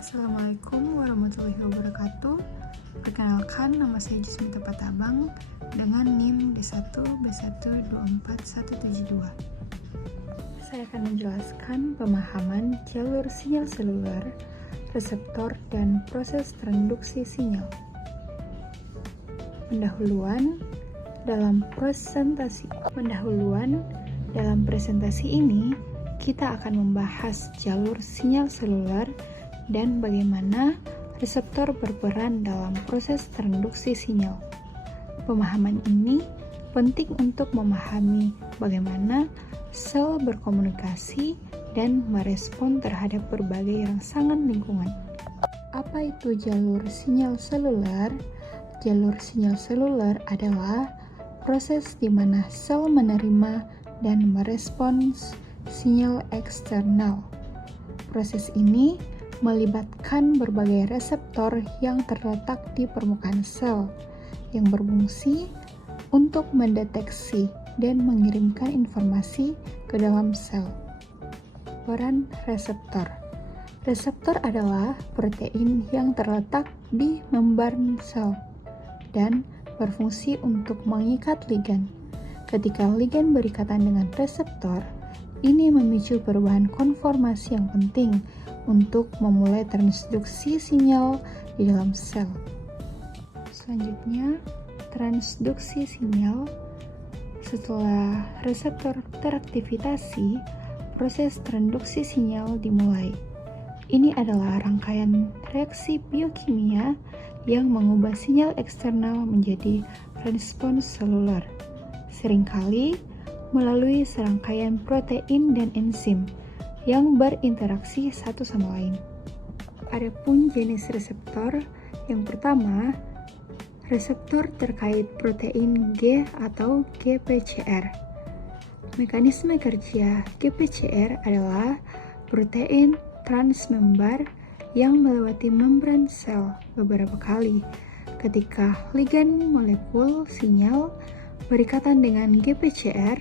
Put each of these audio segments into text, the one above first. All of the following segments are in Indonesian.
Assalamualaikum warahmatullahi wabarakatuh. Perkenalkan, nama saya Jusmita Patabang dengan NIM D1B1241172. Saya akan menjelaskan pemahaman jalur sinyal seluler, reseptor, dan proses transduksi sinyal. Pendahuluan dalam presentasi ini, kita akan membahas jalur sinyal seluler dan bagaimana reseptor berperan dalam proses transduksi sinyal. Pemahaman ini penting untuk memahami bagaimana sel berkomunikasi dan merespon terhadap berbagai rangsangan lingkungan. Apa itu jalur sinyal seluler? Jalur sinyal seluler adalah proses di mana sel menerima dan merespons sinyal eksternal. Proses ini melibatkan berbagai reseptor yang terletak di permukaan sel yang berfungsi untuk mendeteksi dan mengirimkan informasi ke dalam sel. Peran reseptor. Reseptor adalah protein yang terletak di membran sel dan berfungsi untuk mengikat ligan. Ketika ligan berikatan dengan reseptor, ini memicu perubahan konformasi yang penting untuk memulai transduksi sinyal di dalam sel. Selanjutnya, transduksi sinyal. Setelah reseptor teraktivasi, proses transduksi sinyal dimulai. Ini adalah rangkaian reaksi biokimia yang mengubah sinyal eksternal menjadi respons seluler. Seringkali melalui serangkaian protein dan enzim yang berinteraksi satu sama lain. Adapun jenis reseptor, yang pertama, reseptor terkait protein G atau GPCR. Mekanisme kerja GPCR adalah protein transmembar yang melewati membran sel beberapa kali. Ketika ligan molekul sinyal berikatan dengan GPCR,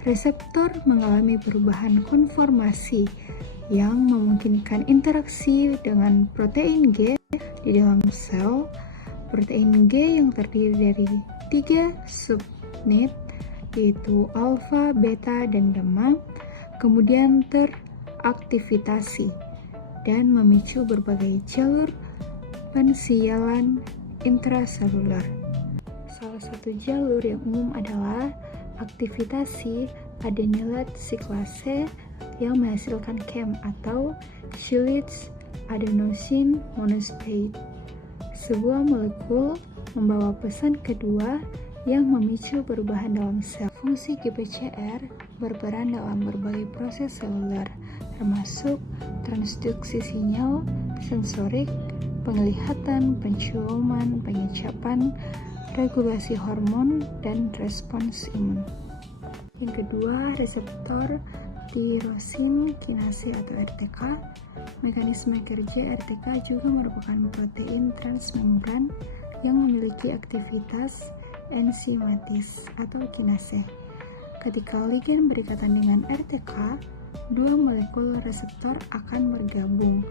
reseptor mengalami perubahan konformasi yang memungkinkan interaksi dengan protein G di dalam sel. Protein G yang terdiri dari 3 subunit, yaitu alfa, beta, dan gamma, kemudian teraktivasi dan memicu berbagai jalur pensialan intraseluler. Salah satu jalur yang umum adalah aktivasi adenylat siklase yang menghasilkan KAM atau Schulich adenosine mononucleotide. Sebuah molekul membawa pesan kedua yang memicu perubahan dalam sel. Fungsi GPCR berperan dalam berbagai proses seluler, termasuk transduksi sinyal, sensorik, penglihatan, penciuman, pengecapan, regulasi hormon, dan respons imun. Yang kedua, reseptor tirosin kinase atau RTK. Mekanisme kerja RTK juga merupakan protein transmembran yang memiliki aktivitas enzimatis atau kinase. Ketika ligan berikatan dengan RTK, dua molekul reseptor akan bergabung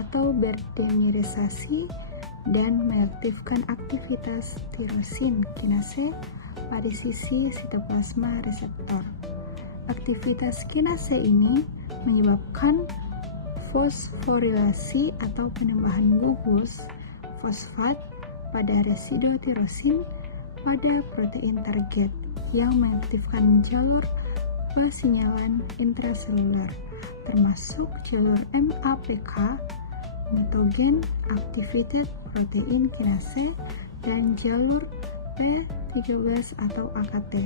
atau berdemirisasi dan mengaktifkan aktivitas tirosin kinase pada sisi sitoplasma reseptor. Aktivitas kinase ini menyebabkan fosforilasi atau penambahan gugus fosfat pada residu tirosin pada protein target yang mengaktifkan jalur pesinyalan intraseluler, termasuk jalur MAPK, mitogen activated protein kinase, dan jalur P13 atau AKT.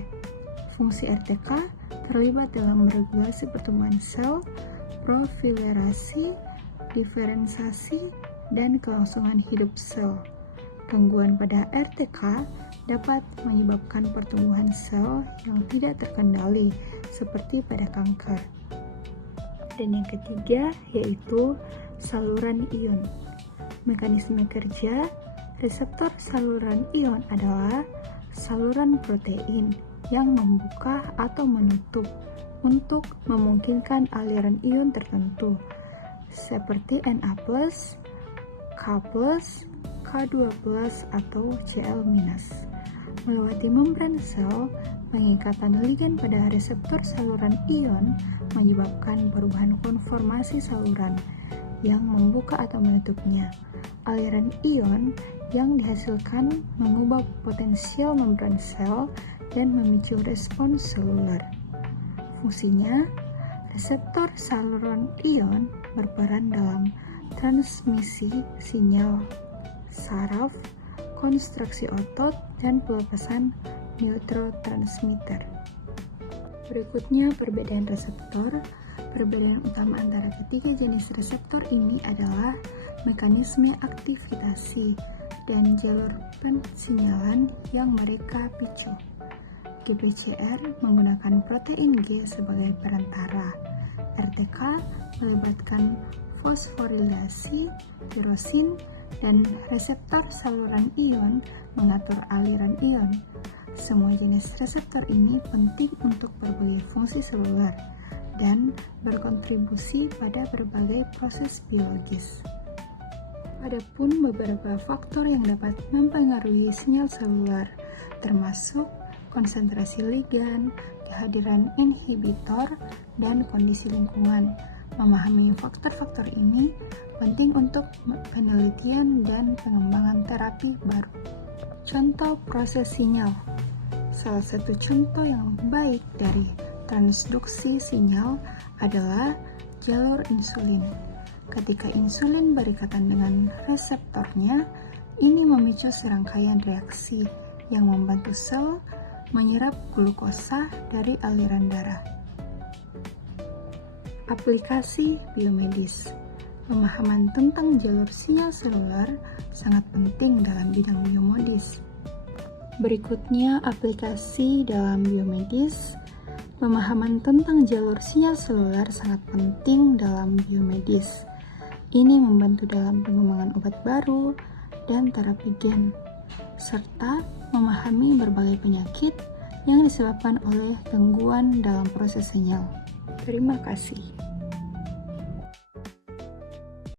Fungsi RTK terlibat dalam regulasi pertumbuhan sel, profilerasi, diferensiasi, dan kelangsungan hidup sel. Gangguan pada RTK dapat menyebabkan pertumbuhan sel yang tidak terkendali, seperti pada kanker. Dan yang ketiga yaitu saluran ion. Mekanisme kerja reseptor saluran ion adalah saluran protein yang membuka atau menutup untuk memungkinkan aliran ion tertentu. seperti Na+, K+, K2+, atau Cl-. Melewati membran sel, pengikatan ligan pada reseptor saluran ion menyebabkan perubahan konformasi saluran yang membuka atau menutupnya. Aliran ion yang dihasilkan mengubah potensial membran sel dan memicu respons seluler. Fungsinya, reseptor saluran ion berperan dalam transmisi sinyal saraf, konstruksi otot, dan pelepasan neurotransmitter. Berikutnya perbedaan reseptor. Perbedaan utama antara ketiga jenis reseptor ini adalah mekanisme aktivitasi dan jalur pensinyalan yang mereka picu. GPCR menggunakan protein G sebagai perantara. RTK melibatkan fosforilasi tirosin, dan reseptor saluran ion mengatur aliran ion. Semua jenis reseptor ini penting untuk berbagai fungsi seluler dan berkontribusi pada berbagai proses biologis. Adapun beberapa faktor yang dapat mempengaruhi sinyal seluler, termasuk konsentrasi ligan, kehadiran inhibitor, dan kondisi lingkungan. Memahami faktor-faktor ini penting untuk penelitian dan pengembangan terapi baru. Contoh proses sinyal. Salah satu contoh yang baik dari transduksi sinyal adalah jalur insulin. Ketika insulin berikatan dengan reseptornya, ini memicu serangkaian reaksi yang membantu sel menyerap glukosa dari aliran darah. Aplikasi biomedis. Pemahaman tentang jalur sinyal seluler sangat penting dalam bidang biomedis. Berikutnya aplikasi dalam biomedis. Pemahaman tentang jalur sinyal seluler sangat penting dalam biomedis. Ini membantu dalam pengembangan obat baru dan terapi gen, serta memahami berbagai penyakit yang disebabkan oleh gangguan dalam proses sinyal. Terima kasih.